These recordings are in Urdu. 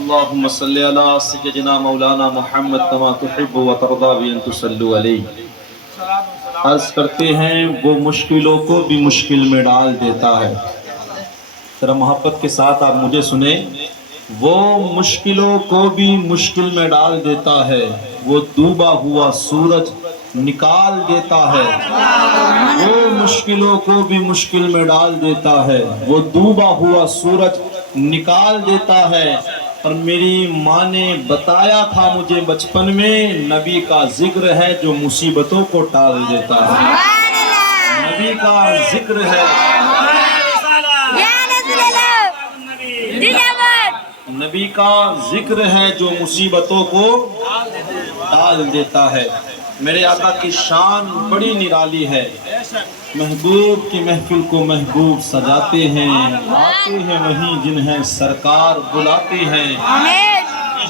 اللهم صل على سيدنا مولانا محمد كما تحب وترضى بأن تصلوا عليه. عرض کرتے ہیں وہ مشکلوں کو بھی مشکل میں ڈال دیتا ہے. ذرا محبت کے ساتھ آپ مجھے سنیں. وہ مشکلوں کو بھی مشکل میں ڈال دیتا ہے. وہ ڈوبا ہوا سورج نکال دیتا ہے. وہ مشکلوں کو بھی مشکل میں ڈال دیتا ہے. وہ ڈوبا ہوا سورج نکال دیتا ہے. اور میری ماں نے بتایا تھا مجھے بچپن میں نبی کا ذکر ہے جو مصیبتوں کو ٹال دیتا ہے. نبی کا ذکر ہے. نبی کا ذکر ہے جو مصیبتوں کو ٹال دیتا ہے. میرے آقا کی شان بڑی نرالی ہے. محبوب کی محفل کو محبوب سجاتے ہیں. آتے ہیں وہیں جنہیں سرکار بلاتے ہیں.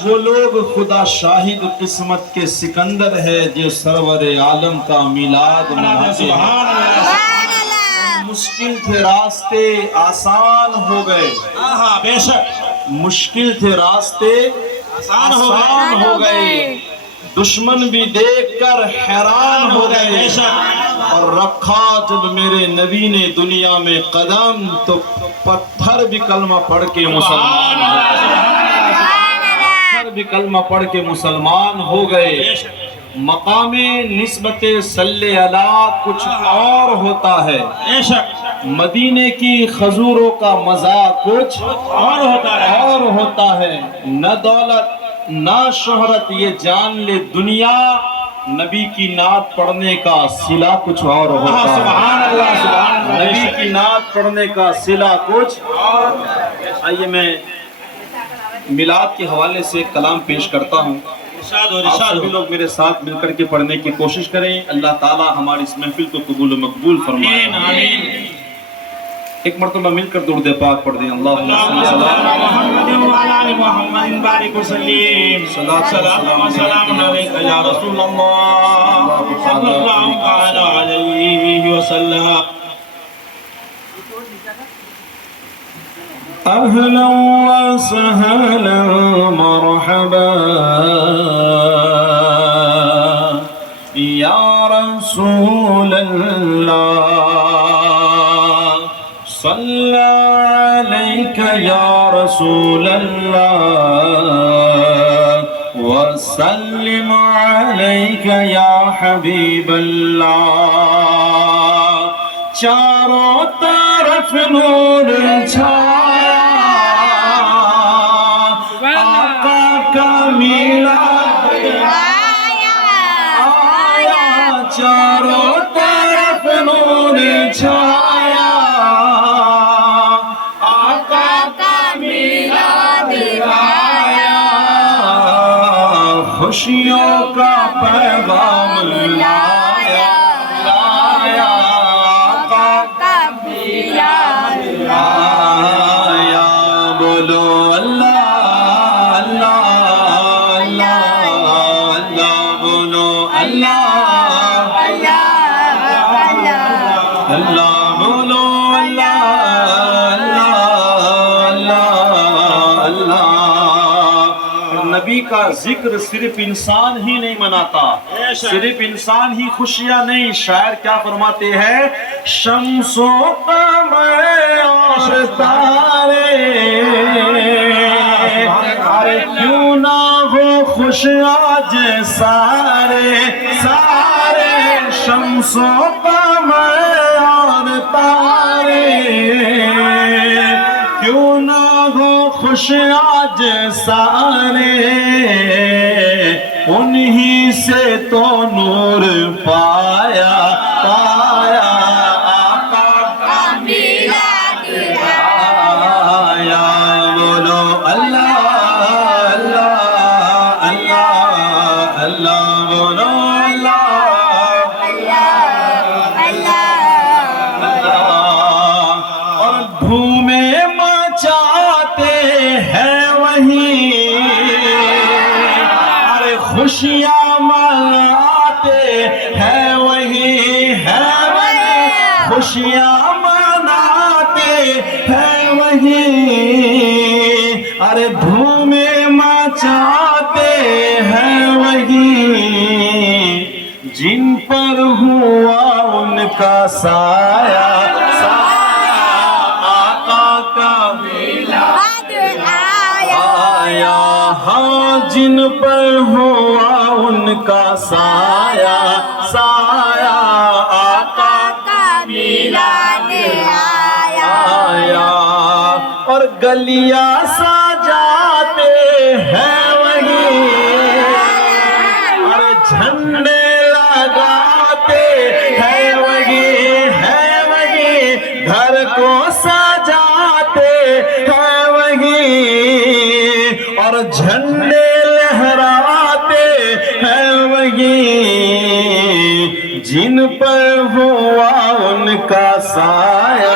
وہ لوگ خدا شاہد قسمت کے سکندر ہے جو سرور عالم کا میلاد مناتے ہیں. مشکل تھے راستے آسان ہو گئے. بے شک مشکل تھے راستے آسان ہو گئے. دشمن بھی دیکھ کر حیران ہو گئے. اور رکھا جب میرے نبی نے دنیا میں قدم تو پتھر بھی کلمہ پڑھ کے مسلمان ہو گئے. پتھر بھی کلمہ پڑھ کے مسلمان ہو گئے. مقام نسبت صلی اللہ کچھ اور ہوتا ہے. مدینے کی خضوروں کا مزہ کچھ اور ہوتا ہے. نہ دولت نہ شہرت یہ جان لے دنیا. نبی کی نعت پڑھنے کا صلہ کچھ اور ہوتا ہے. نبی کی نعت پڑھنے کا صلہ کچھ. آئیے میں میلاد کے حوالے سے کلام پیش کرتا ہوں. آپ سبھی لوگ میرے ساتھ مل کر کے پڑھنے کی کوشش کریں. اللہ تعالی ہماری اس محفل کو قبول و مقبول فرمائے. ایک مرتبہ مل کر درود پاک پڑھ دیں. اللہم صلی اللہ محمد وعلى آل محمد بارک وسلم. سلام و سلام علیک یا رسول اللہ صلی اللہ علیہ وسلم. اہلا وسہلا مرحبا یا رسول اللہ. صلی علیک یا رسول اللہ وسلم علیک یا حبیب اللہ. چاروں طرف نور چھایا آقا کا میلاد آیا. چاروں طرف نور چھایا آقا کا میلاد آیا. خوشیوں کا پیغام لایا آیا. بولو اللہ اللہ اللہ اللہ. بولو اللہ اللہ. بولو اللہ اللہ اللہ اللہ. نبی کا ذکر صرف انسان ہی نہیں مناتا. صرف انسان ہی خوشیاں نہیں. شاعر کیا فرماتے ہیں؟ شمس و قمر اور تارے ارے کیوں نہ ہو خوش آج سارے سارے. شمس و قمر اور تارے کیوں نہ ہو خوش آج سارے. انہی سے تو نور پایا پایا آقا کا میلاد آیا. بولو اللہ اللہ اللہ اللہ. بولو اللہ اللہ. اور دھومیں مچاتے ہیں وہیں خوشیاں مناتے ہیں وہی ہے. خوشیاں مناتے ہیں وہی ارے دھومیں مچاتے ہیں وہی جن پر ہوا ان کا سایہ سایہ آقا کا آیا ہاں جن پر ہوا ان کا سایہ سایہ آقا کا میلاد آیا اور گلیاں سجاتے ہیں وہی اور جھنڈے لگاتے ہیں وہی گھر کو سجاتے ہیں وہی اور جھنڈے لہراتے ہیں وہی جن پر ہوا ان کا سایہ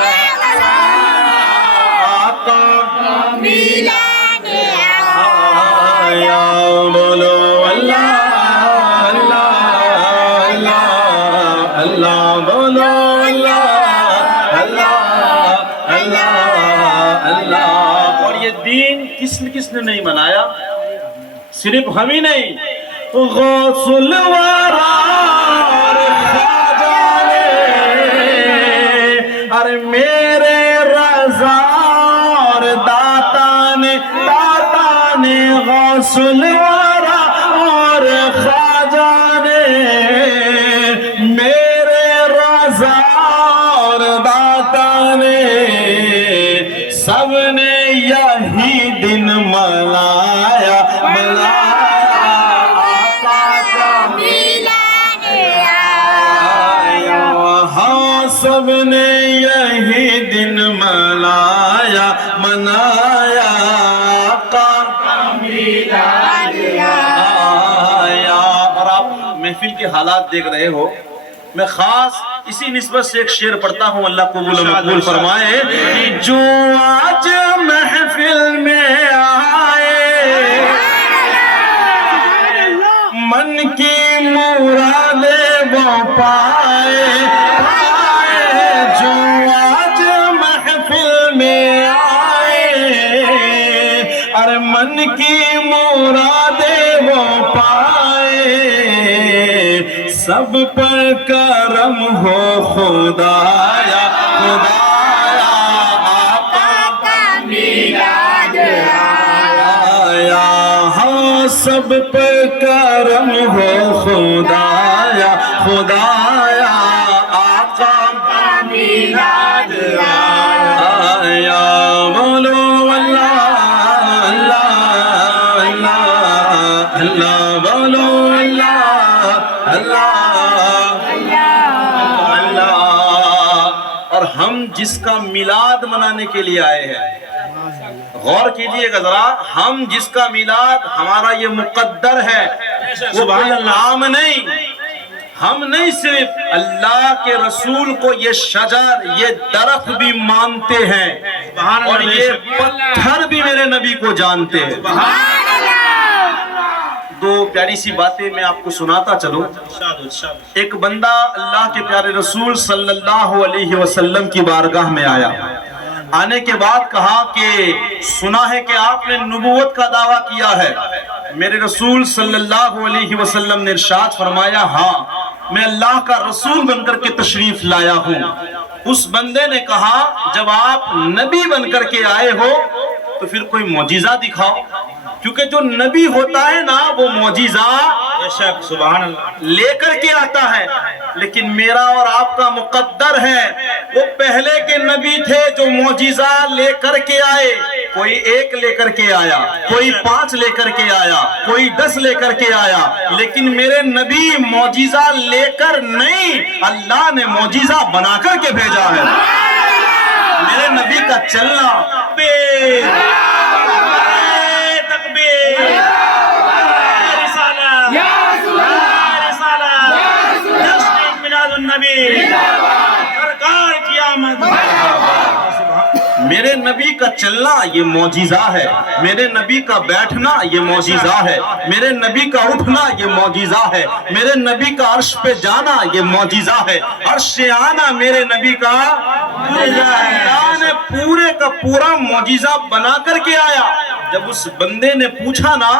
آیا بولو اللہ اللہ اللہ بولو اللہ اللہ اللہ۔ اور یہ دین کس نے نہیں بنایا؟ صرف ہم ہی نہیں، غوث الورا اور خواجہ نے، ارے میرے رضا اور داتا نے غوث الورا اور خواجہ نے، میرے رضا اور داتا نے، سب نے یہی دن منایا آقا کا میلاد آیا، ہاں سب نے یہی دن منایا آقا کا میلاد آیا۔ اور آپ محفل کے حالات دیکھ رہے ہو، میں خاص اسی نسبت سے ایک شعر پڑھتا ہوں، اللہ قبول و مقبول فرمائے۔ جو آج محفل میں آئے من کی مرادیں وہ پائے، جو آج محفل میں آئے ارے من کی مرادیں وہ پائے، سب پر کرم ہو خدایا آقا کا میلاد آیا، ہاں سب پر کرم ہو خدایا آقا کا میلاد آیا، بولو اللہ اللہ بولو اللہ اور ہم جس کا میلاد منانے کے لیے آئے ہیں، غور کیجئے گا ذرا، ہم جس کا میلاد ہمارا یہ مقدر ہے، وہ کوئی عام نہیں، ہم نہیں صرف اللہ کے رسول کو یہ شجر یہ درخت بھی مانتے ہیں اور یہ پتھر بھی میرے نبی کو جانتے ہیں۔ دو پیاری سی باتیں میں آپ کو سناتا چلوں۔ ایک بندہ اللہ کے پیارے رسول صلی اللہ علیہ وسلم کی بارگاہ میں آیا، آنے کے بعد کہا کہ سنا ہے کہ آپ نے نبوت کا دعویٰ کیا ہے۔ میرے رسول صلی اللہ علیہ وسلم نے ارشاد فرمایا، ہاں میں اللہ کا رسول بن کر کے تشریف لایا ہوں۔ اس بندے نے کہا، جب آپ نبی بن کر کے آئے ہو تو پھر کوئی معجزہ دکھاؤ، کیونکہ جو نبی ہوتا ہے نا وہ معجزہ سبحان اللہ لے کر کے آتا ہے، لیکن میرا اور آپ کا مقدر ہے وہ پہلے کے نبی تھے جو معجزہ لے کر کے آئے، کوئی 1 لے کر کے آیا، کوئی 5 لے کر کے آیا، کوئی 10 لے کر کے آیا، لیکن میرے نبی معجزہ لے کر نہیں، اللہ نے معجزہ بنا کر کے بھیجا ہے۔ میرے نبی کا چلنا میرے نبی کا چلنا یہ معجزہ ہے، میرے نبی کا بیٹھنا یہ معجزہ ہے، میرے نبی کا اٹھنا یہ معجزہ ہے، میرے نبی کا عرش پہ جانا یہ معجزہ ہے، عرش سے آنا میرے نبی کا اللہ نے پورے کا پورا معجزہ بنا کر کے آیا۔ جب اس بندے نے پوچھا نا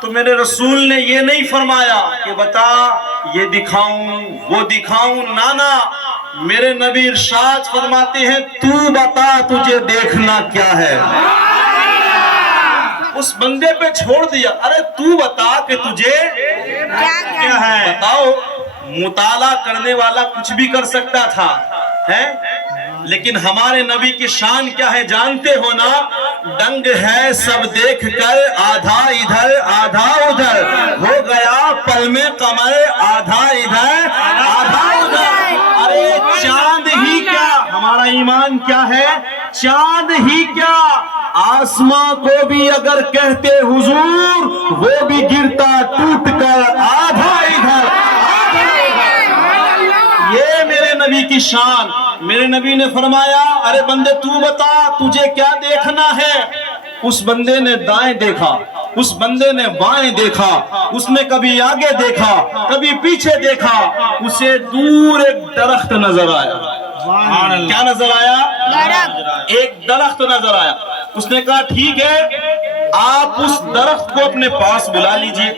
تو میرے رسول نے یہ نہیں فرمایا کہ بتا یہ دکھاؤں وہ دکھاؤں، نانا میرے نبی ارشاد فرماتے ہیں تو بتا تجھے دیکھنا کیا ہے۔ اس بندے پہ چھوڑ دیا، ارے تو بتا کہ تجھے کیا ہے۔ بتاؤ، مطالعہ کرنے والا کچھ بھی کر سکتا تھا ہے، لیکن ہمارے نبی کی شان کیا ہے جانتے ہو نا؟ ڈنگ ہے سب دیکھ کر آدھا ادھر آدھا ادھر، ہو گیا پل میں قمر آدھا ادھر آدھا ادھر۔ ارے چاند ہی کیا، ہمارا ایمان کیا ہے؟ چاند ہی کیا، آسماں کو بھی اگر کہتے حضور وہ بھی گرتا ٹوٹ کر آدھا ادھر آدھا ادھر۔ یہ میرے نبی کی شان۔ میرے نبی نے فرمایا ارے بندے تو بتا تجھے کیا دیکھنا ہے۔ اس بندے نے دائیں دیکھا، اس بندے نے بائیں دیکھا، اس نے کبھی آگے دیکھا کبھی پیچھے دیکھا، اسے دور ایک درخت نظر آیا۔ کیا نظر آیا؟ ایک درخت نظر آیا۔ اس نے کہا ٹھیک ہے آپ اس درخت کو اپنے پاس بلا لیجئے۔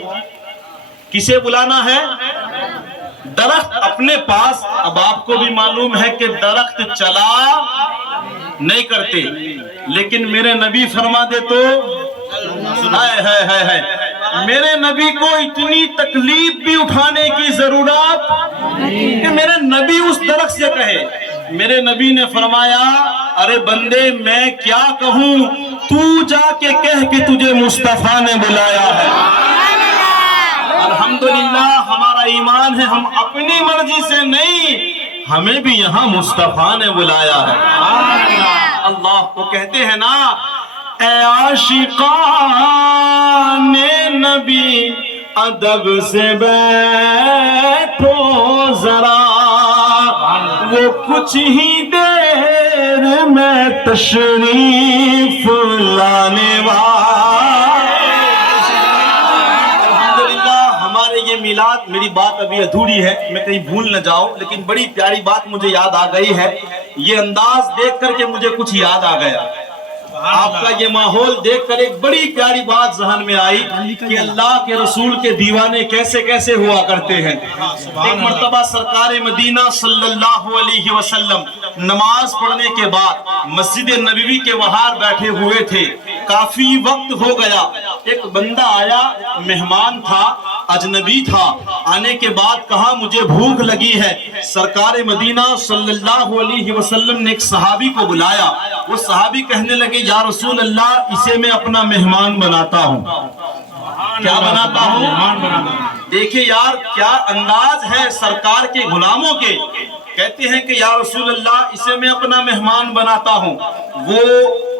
کسے بلانا ہے؟ درخت اپنے پاس۔ اب آپ کو بھی معلوم ہے کہ درخت چلا نہیں کرتے، لیکن میرے نبی فرما دے تو ہے میرے نبی کو اتنی تکلیف بھی اٹھانے کی ضرورت کہ میرے نبی اس درخت سے کہے۔ میرے نبی نے فرمایا ارے بندے میں کیا کہوں، تو جا کے کہہ کہ تجھے مصطفیٰ نے بلایا ہے۔ الحمدللہ ہمارا ایمان ہے، ہم اپنی مرضی سے نہیں، ہمیں بھی یہاں مصطفیٰ نے بلایا ہے۔ اللہ کو کہتے ہیں نا اے عاشقان نبی ادب سے بیٹھو ذرا، وہ کچھ ہی دیر میں تشریف لانے یہ میلاد، میری بات ابھی ادھوری ہے میں کہیں بھول نہ جاؤں، لیکن بڑی پیاری بات مجھے یاد آ گئی ہے۔ یہ انداز دیکھ کر کے مجھے کچھ یاد آ گیا، آپ کا یہ ماحول دیکھ کر ایک بڑی پیاری بات ذہن میں آئی کہ اللہ کے رسول کے دیوانے کیسے کیسے ہوا کرتے ہیں۔ ایک مرتبہ سرکار مدینہ صلی اللہ علیہ وسلم نماز پڑھنے کے بعد مسجد نبوی کے باہر بیٹھے ہوئے تھے، کافی وقت ہو گیا، ایک بندہ آیا، مہمان تھا، اجنبی تھا، آنے کے بعد کہا مجھے بھوک لگی ہے۔ سرکار مدینہ صلی اللہ علیہ وسلم نے ایک صحابی کو بلایا، وہ صحابی کہنے لگے یا رسول اللہ اسے میں اپنا مہمان بناتا ہوں۔ کیا بناتا ہوں؟ دیکھیں یار کیا انداز ہے سرکار کے غلاموں کے، کہتے ہیں کہ یا رسول اللہ اسے میں اپنا مہمان بناتا ہوں۔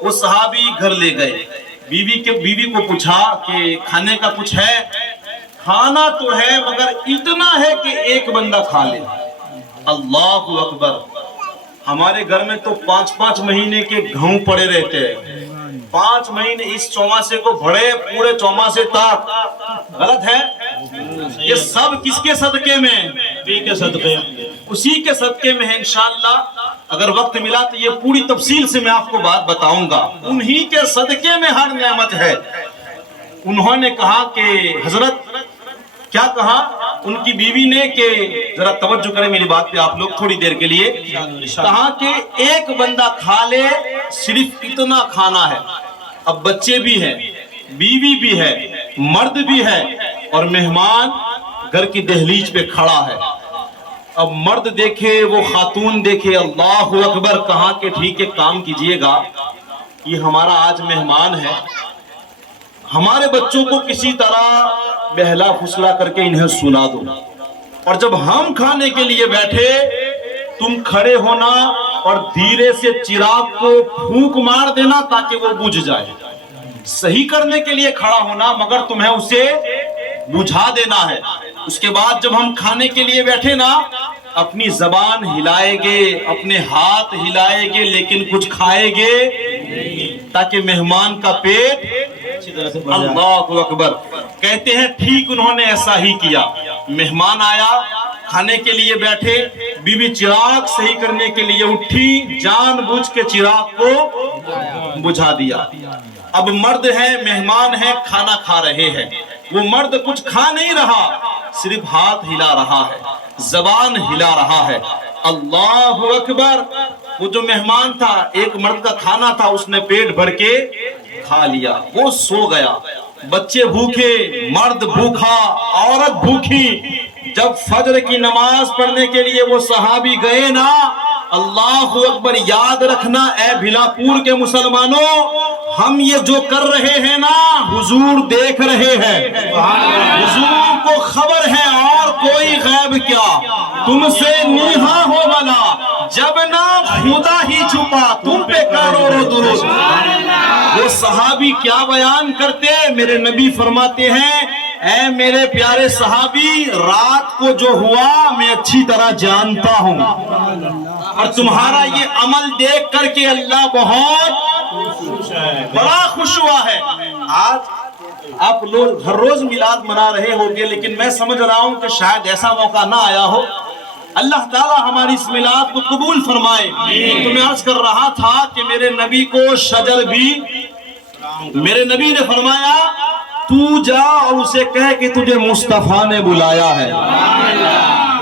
وہ صحابی گھر لے گئے، بیوی کو پوچھا کہ کھانے کا کچھ ہے؟ کھانا تو ہے مگر اتنا ہے کہ ایک بندہ کھا لے۔ اللہ اکبر، ہمارے گھر میں تو 5 مہینے کے گھؤں پڑے رہتے ہیں، 5 مہینے اس چوماسے کو بڑے پورے چوماسے تک، غلط ہے؟ یہ سب کس کے صدقے میں؟ اسی کے صدقے میں ہے۔ انشاءاللہ اگر وقت ملا تو یہ پوری تفصیل سے میں آپ کو بات بتاؤں گا، انہی کے صدقے میں ہر نعمت ہے۔ انہوں نے کہا کہ حضرت کیا کہا ان کی بیوی نے کہ ذرا توجہ کریں میری بات پہ آپ لوگ تھوڑی دیر کے لیے، کہا کہ ایک بندہ کھا لے، صرف اتنا کھانا ہے۔ اب بچے بھی ہیں، بیوی بھی ہے، مرد بھی ہے، اور مہمان گھر کی دہلیز پہ کھڑا ہے۔ اب مرد دیکھے وہ خاتون دیکھے، اللہ اکبر، کہا کہ ٹھیک ہے کام کیجئے گا، یہ ہمارا آج مہمان ہے، ہمارے بچوں کو کسی طرح بہلا پھسلا کر کے انہیں سنا دو، اور جب ہم کھانے کے لیے بیٹھے تم کھڑے ہونا اور دھیرے سے چراغ کو پھونک مار دینا تاکہ وہ بجھ جائے۔ صحیح کرنے کے لیے کھڑا ہونا مگر تمہیں اسے بجھا دینا ہے۔ اس کے بعد جب ہم کھانے کے لیے بیٹھے نا، اپنی زبان ہلائے گے، اپنے ہاتھ ہلائے گے، لیکن کچھ کھائے گے تاکہ مہمان کا پیٹ، اللہ اکبر۔ کہتے ہیں ٹھیک انہوں نے ایسا ہی کیا، مہمان آیا، کھانے کے لیے بیٹھے، بیوی چراغ صحیح کرنے کے لیے اٹھی، جان بوجھ کے چراغ کو بجھا دیا۔ اب مرد ہے، مہمان ہے، کھانا کھا رہے ہیں، وہ مرد کچھ کھا نہیں رہا، صرف ہاتھ ہلا رہا ہے، زبان ہلا رہا ہے۔ اللہ اکبر۔ وہ جو مہمان تھا، ایک مرد کا کھانا تھا، اس نے پیٹ بھر کے کھا لیا، وہ سو گیا۔ بچے بھوکے، مرد بھوکا، عورت بھوکی۔ جب فجر کی نماز پڑھنے کے لیے وہ صحابی گئے نا، اللہ اکبر، یاد رکھنا اے بھیلاپور کے مسلمانوں، ہم یہ جو کر رہے ہیں نا، حضور دیکھ رہے ہیں، حضور کو خبر ہے، اور کوئی غیب کیا، تم سے نیہا ہو بلا، جب نہ خدا ہی چھپا، تم پہ کروڑوں درود۔ وہ صحابی کیا بیان کرتے، میرے نبی فرماتے ہیں، اے میرے پیارے صحابی، رات کو جو ہوا میں اچھی طرح جانتا ہوں، اور تمہارا یہ عمل دیکھ کر کے اللہ بہت بڑا خوش ہوا ہے۔ آج آپ لوگ ہر روز میلاد منا رہے ہوگے، لیکن میں سمجھ رہا ہوں کہ شاید ایسا موقع نہ آیا ہو۔ اللہ تعالیٰ ہماری اس میلاد کو قبول فرمائے۔ تو میں عرض کر رہا تھا کہ میرے نبی کو شجر بھی، میرے نبی نے فرمایا تو جا اور اسے کہے کہ تجھے مصطفیٰ نے بلایا ہے۔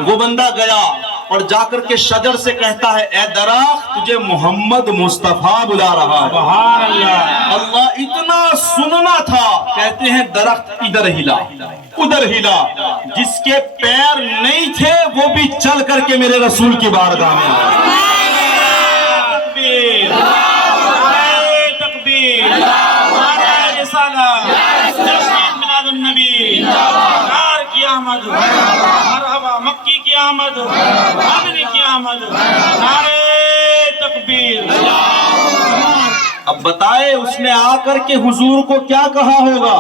وہ بندہ گیا اور جا کر کے شجر سے کہتا ہے، اے درخت، تجھے محمد مصطفیٰ بلا رہا ہے۔ سبحان اللہ۔ اللہ اتنا سننا تھا، کہتے ہیں درخت ادھر ہلا ادھر ہلا، جس کے پیر نہیں تھے وہ بھی چل کر کے میرے رسول کی بارگاہ میں آیا۔ تکبیر، نعرہ تکبیر، نعرہ رسالت، جشن میلاد النبی، نار کی آمد، مرحبا مکی کی آمد، مدنی کی آمد، نعرہ تکبیر۔ اب بتائے اس نے آ کر کے حضور کو کیا کہا ہوگا؟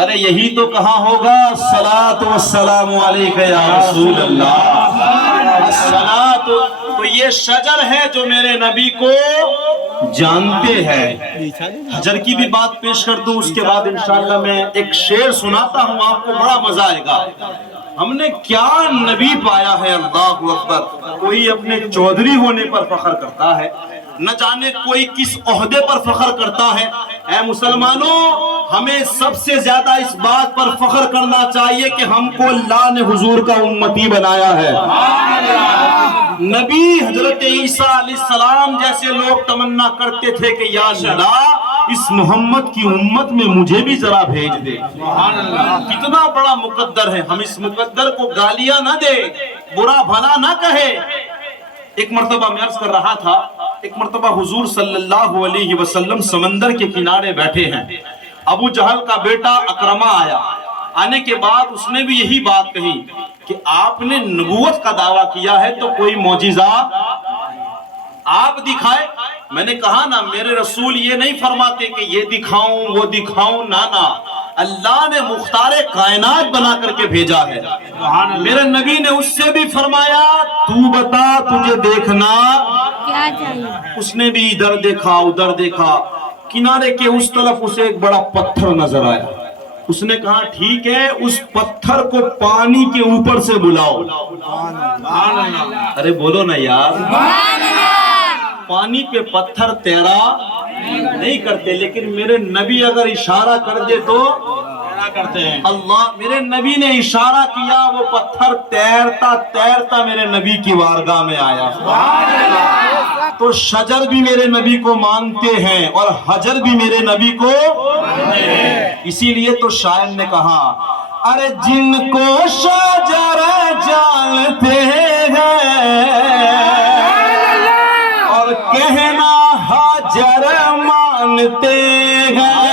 ارے یہی تو کہا ہوگا، الصلاۃ والسلام علیک یا رسول اللہ۔ الصلاۃ، تو یہ شجر ہے جو میرے نبی کو جانتے ہیں۔ حجر کی بھی بات پیش کر دوں، اس کے بعد انشاءاللہ میں ایک شعر سناتا ہوں، آپ کو بڑا مزہ آئے گا۔ ہم نے کیا نبی پایا ہے، اللہ اکبر۔ کوئی اپنے چودھری ہونے پر فخر کرتا ہے، نہ جانے کوئی کس عہدے پر فخر کرتا ہے۔ اے مسلمانوں، ہمیں سب سے زیادہ اس بات پر فخر کرنا چاہیے کہ ہم کو اللہ نے حضور کا امتی بنایا ہے۔ نبی حضرت عیسیٰ علیہ السلام جیسے لوگ تمنا کرتے تھے کہ یا اللہ اس محمد کی امت میں مجھے بھی ذرا بھیج دے۔ کتنا بڑا مقدر ہے، ہم اس مقدر کو گالیاں نہ دے، برا بھلا نہ کہے۔ ایک مرتبہ میں عرض کر رہا تھا، ایک مرتبہ حضور صلی اللہ علیہ وسلم سمندر کے کنارے بیٹھے ہیں، ابو جہل کا بیٹا اکرمہ آیا۔ آنے کے بعد اس نے بھی یہی بات کہی کہ آپ نے نبوت کا دعویٰ کیا ہے تو کوئی معجزہ آپ دکھائے۔ میں نے کہا نا، میرے رسول یہ نہیں فرماتے کہ یہ دکھاؤں وہ دکھاؤں، نانا، اللہ نے مختار کائنات بنا کر کے بھیجا ہے۔ میرے نبی نے اس سے بھی فرمایا تو بتا تجھے دیکھنا کیا چاہیے۔ اس نے بھی ادھر دیکھا ادھر دیکھا، کنارے کے اس طرف اسے ایک بڑا پتھر نظر آیا۔ اس نے کہا ٹھیک ہے، اس پتھر کو پانی کے اوپر سے بلاؤ۔ ارے بولو نا یار، پانی پہ پتھر تیرا نہیں کرتے، لیکن میرے نبی اگر اشارہ کر دے تو کرتے ہیں۔ اللہ، میرے نبی نے اشارہ کیا، وہ پتھر تیرتا تیرتا میرے نبی کی بارگاہ میں آیا۔ تو شجر بھی میرے نبی کو مانتے ہیں اور حجر بھی میرے نبی کو، اسی لیے تو شاعر نے کہا، ارے جن کو شجر جانتے ہیں اور کہنا حجر مانتے ہیں،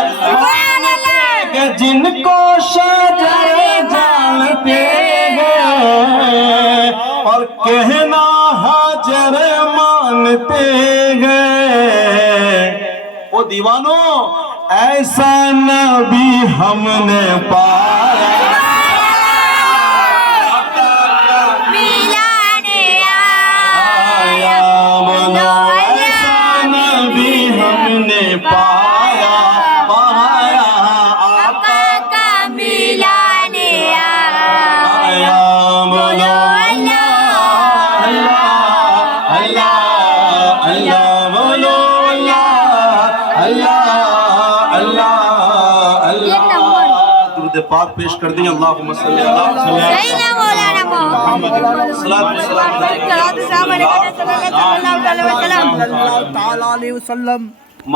جن کو شجر جانتے ہیں اور کہنا حجر مانتے ہیں، او دیوانوں ایسا نبی ہم نے پایا۔ پایا پایا آقا کا ملانے آیا، اللہ اللہ درود پاک پیش کر دیں اللہم صلی اللہ سیدنا مولانا محمد صلاۃ و سلام صلی اللہ علیہ وسلم تعالی علیہ وسلم